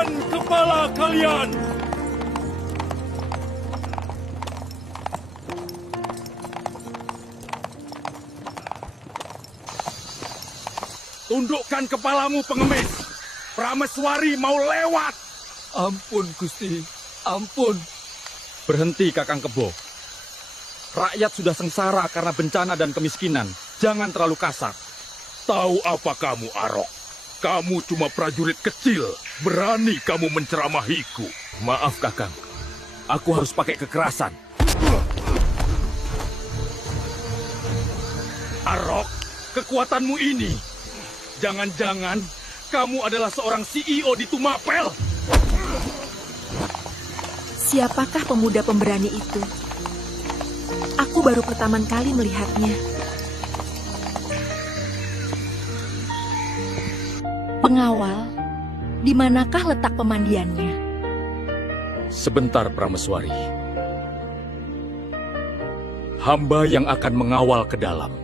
Tundukkan kepala kalian! Tundukkan kepalamu, pengemis! Prameswari mau lewat! Ampun, Gusti. Ampun. Berhenti, Kakang Kebo. Rakyat sudah sengsara karena bencana dan kemiskinan. Jangan terlalu kasar. Tahu apa kamu, Arok? Kamu cuma prajurit kecil. Berani kamu menceramahiku. Maaf, Kakang. Aku harus pakai kekerasan. Arok, kekuatanmu ini. Jangan-jangan kamu adalah seorang CEO di Tumapel. Siapakah pemuda pemberani itu? Aku baru pertama kali melihatnya. Pengawal, di manakah letak pemandiannya? Sebentar, Prameswari. Hamba yang akan mengawal ke dalam.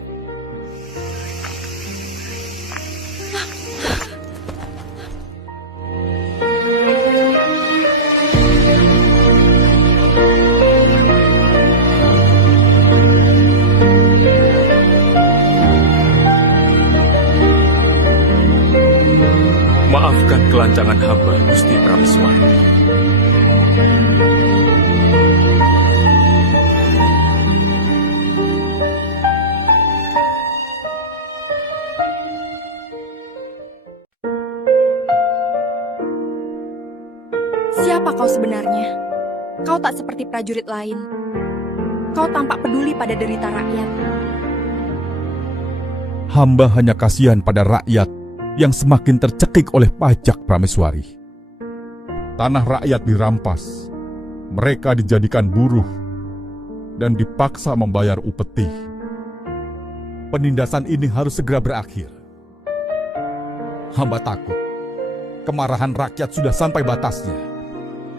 Maafkan kelancangan hamba, Gusti Prameswari. Siapa kau sebenarnya? Kau tak seperti prajurit lain. Kau tampak peduli pada derita rakyat. Hamba hanya kasihan pada rakyat yang semakin tercekik oleh pajak, Prameswari. Tanah rakyat dirampas, mereka dijadikan buruh, dan dipaksa membayar upeti. Penindasan ini harus segera berakhir. Hamba takut, kemarahan rakyat sudah sampai batasnya.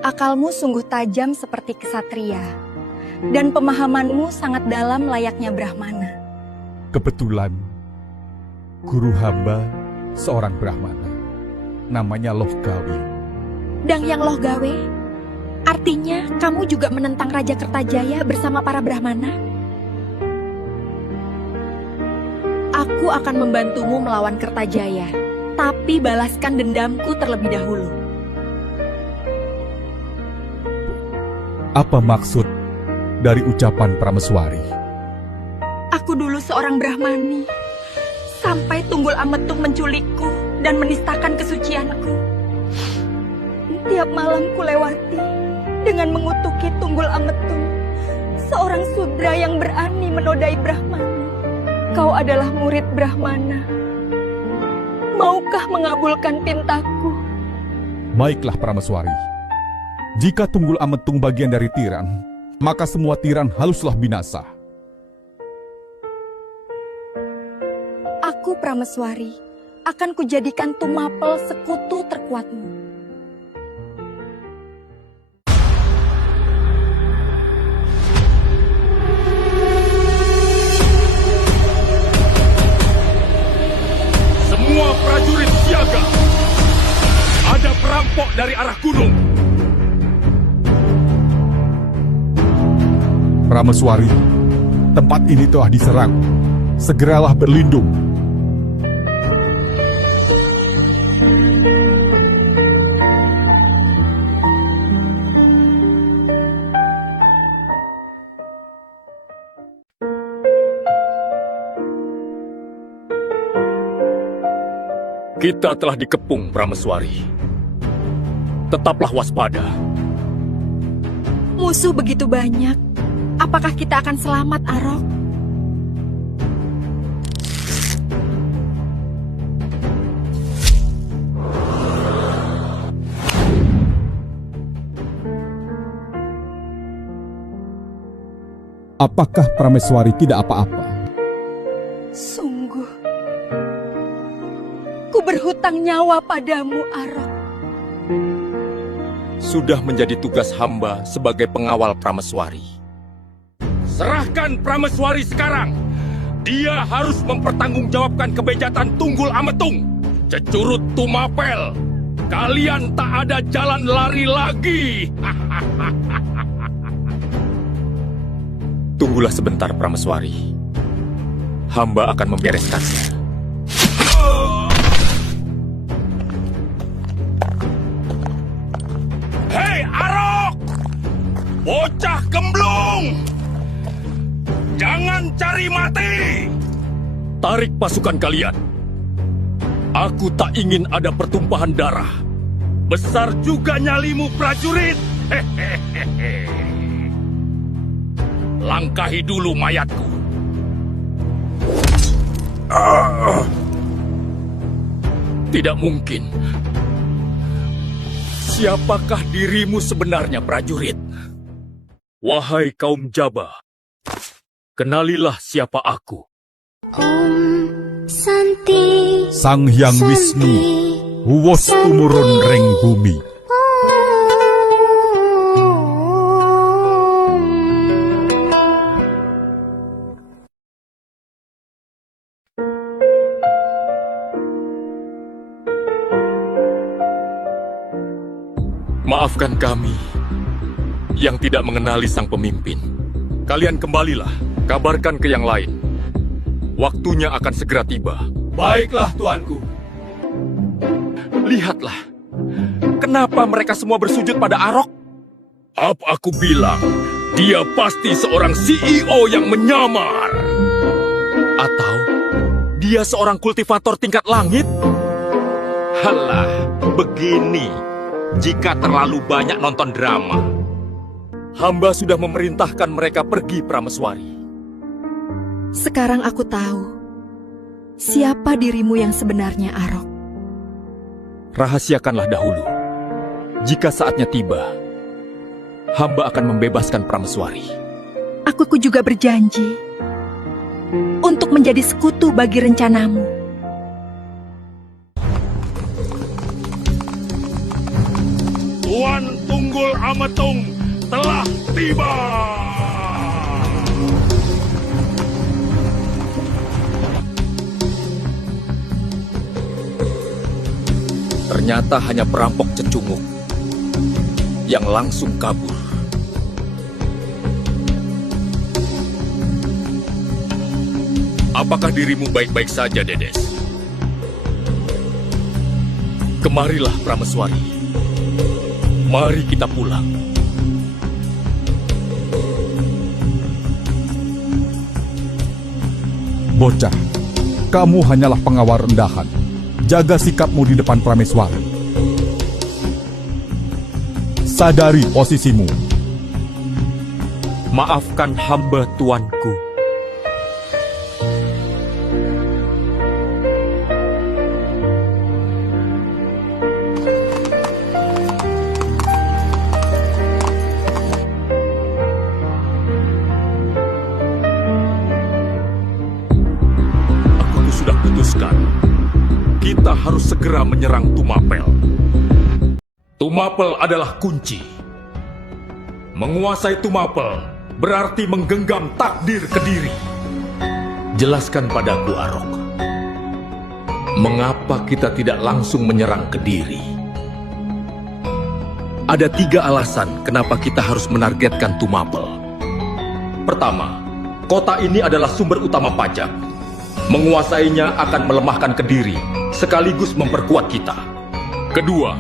Akalmu sungguh tajam seperti kesatria, dan pemahamanmu sangat dalam layaknya Brahmana. Kebetulan, guru hamba seorang Brahmana, namanya Lohgawe. Dang yang Lohgawe? Artinya kamu juga menentang Raja Kertajaya bersama para Brahmana? Aku akan membantumu melawan Kertajaya, tapi balaskan dendamku terlebih dahulu. Apa maksud dari ucapan Prameswari? Aku dulu seorang Brahmani. Sampai Tunggul Ametung menculikku dan menistakan kesucianku. Tiap malam kulewati dengan mengutuki Tunggul Ametung, seorang sudra yang berani menodai Brahmana. Kau adalah murid Brahmana. Maukah mengabulkan pintaku? Baiklah, Prameswari. Jika Tunggul Ametung bagian dari tiran, maka semua tiran haruslah binasa. Aku, Prameswari, akan kujadikan Tumapel sekutu terkuatmu. Semua prajurit siaga. Ada perampok dari arah gunung. Prameswari, tempat ini telah diserang. Segeralah berlindung. Kita telah dikepung, Prameswari. Tetaplah waspada. Musuh begitu banyak. Apakah kita akan selamat, Arok? Apakah Prameswari tidak apa-apa? Sungguh, ku berhutang nyawa padamu, Arok. Sudah menjadi tugas hamba sebagai pengawal Prameswari. Serahkan Prameswari sekarang. Dia harus mempertanggungjawabkan kebejatan Tunggul Ametung, Cecurut Tumapel, Kalian tak ada jalan lari lagi. Tunggulah sebentar, Prameswari. Hamba akan membereskannya. Hei Arok! Bocah gemblung! Jangan cari mati! Tarik pasukan kalian. Aku tak ingin ada pertumpahan darah. Besar juga nyalimu, prajurit! Langkahi dulu mayatku. Tidak mungkin. Siapakah dirimu sebenarnya, prajurit? Wahai kaum Jaba, kenalilah siapa aku. Om Santi Sang Hyang Wisnu, Huwos tumurun reng bumi. Maafkan kami yang tidak mengenali sang pemimpin. Kalian kembalilah, kabarkan ke yang lain. Waktunya akan segera tiba. Baiklah, tuanku. Lihatlah, kenapa mereka semua bersujud pada Arok? Apa aku bilang, dia pasti seorang CEO yang menyamar. Atau dia seorang kultivator tingkat langit? Halah, begini. Jika terlalu banyak nonton drama. Hamba sudah memerintahkan mereka pergi, Prameswari. Sekarang aku tahu siapa dirimu yang sebenarnya, Arok. Rahasiakanlah dahulu. Jika saatnya tiba, hamba akan membebaskan Prameswari. Aku juga berjanji untuk menjadi sekutu bagi rencanamu. Tuan Tunggul Ametung telah tiba. Ternyata hanya perampok cecunguk yang langsung kabur. Apakah dirimu baik-baik saja, Dedes? Kemarilah, Prameswari. Mari kita pulang. Bocah, kamu hanyalah pengawal rendahan. Jaga sikapmu di depan Prameswari. Sadari posisimu. Maafkan hamba, tuanku. Kita harus segera menyerang Tumapel. Tumapel adalah kunci. Menguasai Tumapel berarti menggenggam takdir Kediri. Jelaskan padaku, Arok. Mengapa kita tidak langsung menyerang Kediri? Ada 3 alasan kenapa kita harus menargetkan Tumapel. Pertama, kota ini adalah sumber utama pajak. Menguasainya akan melemahkan Kediri, sekaligus memperkuat kita. Kedua,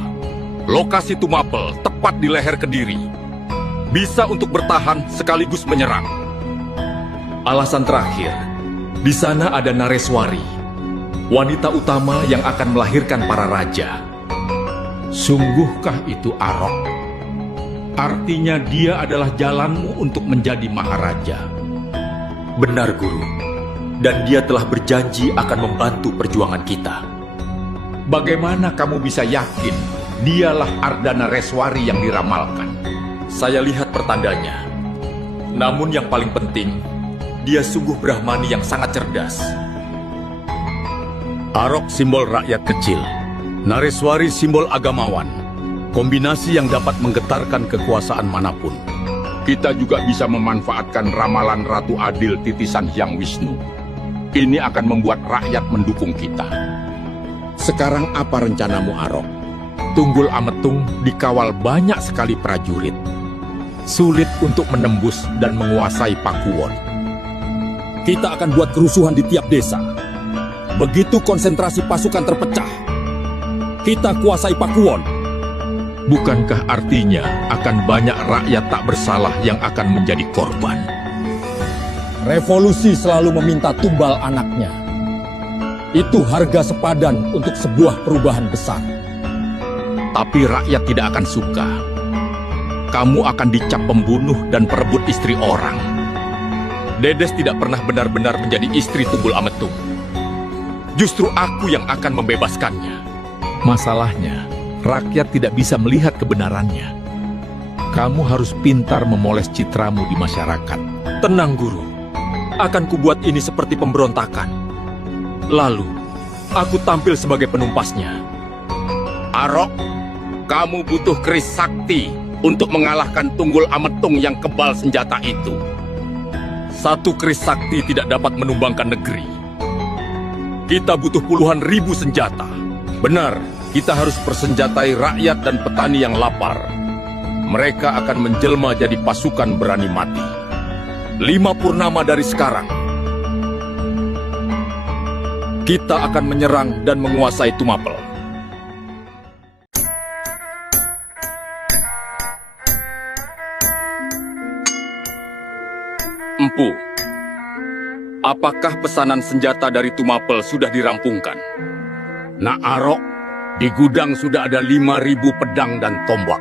lokasi Tumapel tepat di leher Kediri. Bisa untuk bertahan sekaligus menyerang. Alasan terakhir, di sana ada Nareswari, wanita utama yang akan melahirkan para raja. Sungguhkah itu, Arok? Artinya dia adalah jalanmu untuk menjadi maharaja. Benar, Guru. Dan dia telah berjanji akan membantu perjuangan kita. Bagaimana kamu bisa yakin dialah Ardana Reswari yang diramalkan? Saya lihat pertandanya. Namun yang paling penting, dia sungguh Brahmani yang sangat cerdas. Arok simbol rakyat kecil, Nareswari simbol agamawan. Kombinasi yang dapat menggetarkan kekuasaan manapun. Kita juga bisa memanfaatkan ramalan Ratu Adil titisan Hyang Wisnu. Ini akan membuat rakyat mendukung kita. Sekarang apa rencanamu, Arok? Tunggul Ametung dikawal banyak sekali prajurit. Sulit untuk menembus dan menguasai Pakuwon. Kita akan buat kerusuhan di tiap desa. Begitu konsentrasi pasukan terpecah, kita kuasai Pakuwon. Bukankah artinya akan banyak rakyat tak bersalah yang akan menjadi korban? Revolusi selalu meminta tumbal anaknya. Itu harga sepadan untuk sebuah perubahan besar. Tapi rakyat tidak akan suka. Kamu akan dicap pembunuh dan perebut istri orang. Dedes tidak pernah benar-benar menjadi istri Tunggul Ametung. Justru aku yang akan membebaskannya. Masalahnya, rakyat tidak bisa melihat kebenarannya. Kamu harus pintar memoles citramu di masyarakat. Tenang, Guru. Akan kubuat ini seperti pemberontakan. Lalu, aku tampil sebagai penumpasnya. Arok, kamu butuh keris sakti untuk mengalahkan Tunggul Ametung yang kebal senjata itu. Satu keris sakti tidak dapat menumbangkan negeri. Kita butuh puluhan ribu senjata. Benar, kita harus persenjatai rakyat dan petani yang lapar. Mereka akan menjelma jadi pasukan berani mati. 5 purnama dari sekarang, kita akan menyerang dan menguasai Tumapel. Empu, apakah pesanan senjata dari Tumapel sudah dirampungkan? Nak Arok, di gudang sudah ada 5.000 pedang dan tombak.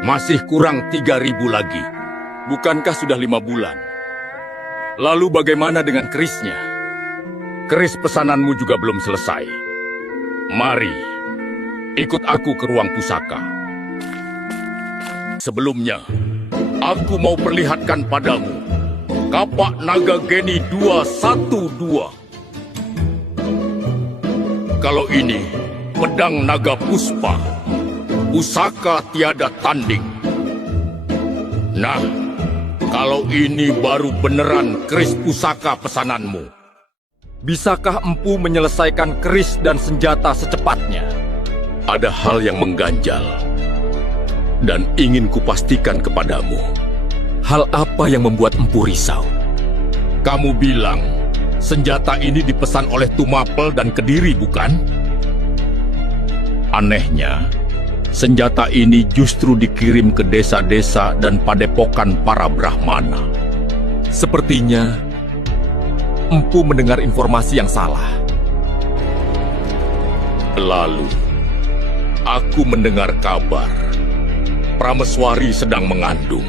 Masih kurang 3.000 lagi. Bukankah sudah 5 bulan? Lalu bagaimana dengan kerisnya? Keris pesananmu juga belum selesai. Mari, ikut aku ke ruang pusaka. Sebelumnya, aku mau perlihatkan padamu kapak naga geni 212. Kalau ini pedang naga puspa, pusaka tiada tanding. Nah, kalau ini baru beneran keris pusaka pesananmu. Bisakah empu menyelesaikan keris dan senjata secepatnya? Ada hal yang mengganjal dan ingin kupastikan kepadamu. Hal apa yang membuat empu risau? Kamu bilang senjata ini dipesan oleh Tumapel dan Kediri, bukan? Anehnya, senjata ini justru dikirim ke desa-desa dan padepokan para Brahmana. Sepertinya empu mendengar informasi yang salah. Lalu, aku mendengar kabar Prameswari sedang mengandung.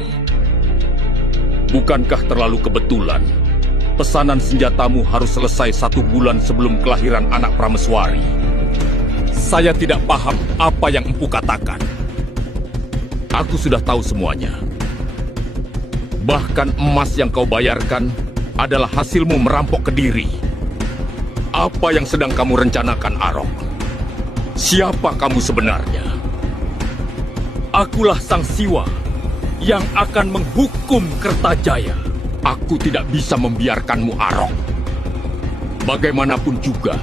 Bukankah terlalu kebetulan pesanan senjatamu harus selesai 1 bulan sebelum kelahiran anak Prameswari? Saya tidak paham apa yang empu katakan. Aku sudah tahu semuanya. Bahkan emas yang kau bayarkan adalah hasilmu merampok Kediri. Apa yang sedang kamu rencanakan, Arok? Siapa kamu sebenarnya? Akulah Sang Siwa yang akan menghukum Kertajaya. Aku tidak bisa membiarkanmu, Arok. Bagaimanapun juga,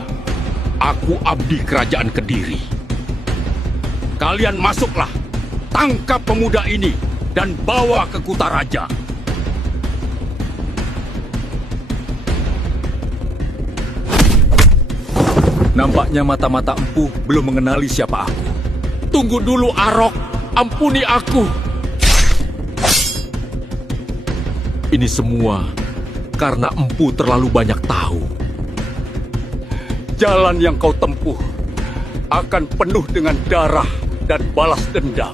aku abdi kerajaan Kediri. Kalian masuklah, tangkap pemuda ini, dan bawa ke Kutaraja. Nampaknya mata-mata empu belum mengenali siapa aku. Tunggu dulu, Arok. Ampuni aku. Ini semua karena empu terlalu banyak tahu. Jalan yang kau tempuh akan penuh dengan darah dan balas dendam.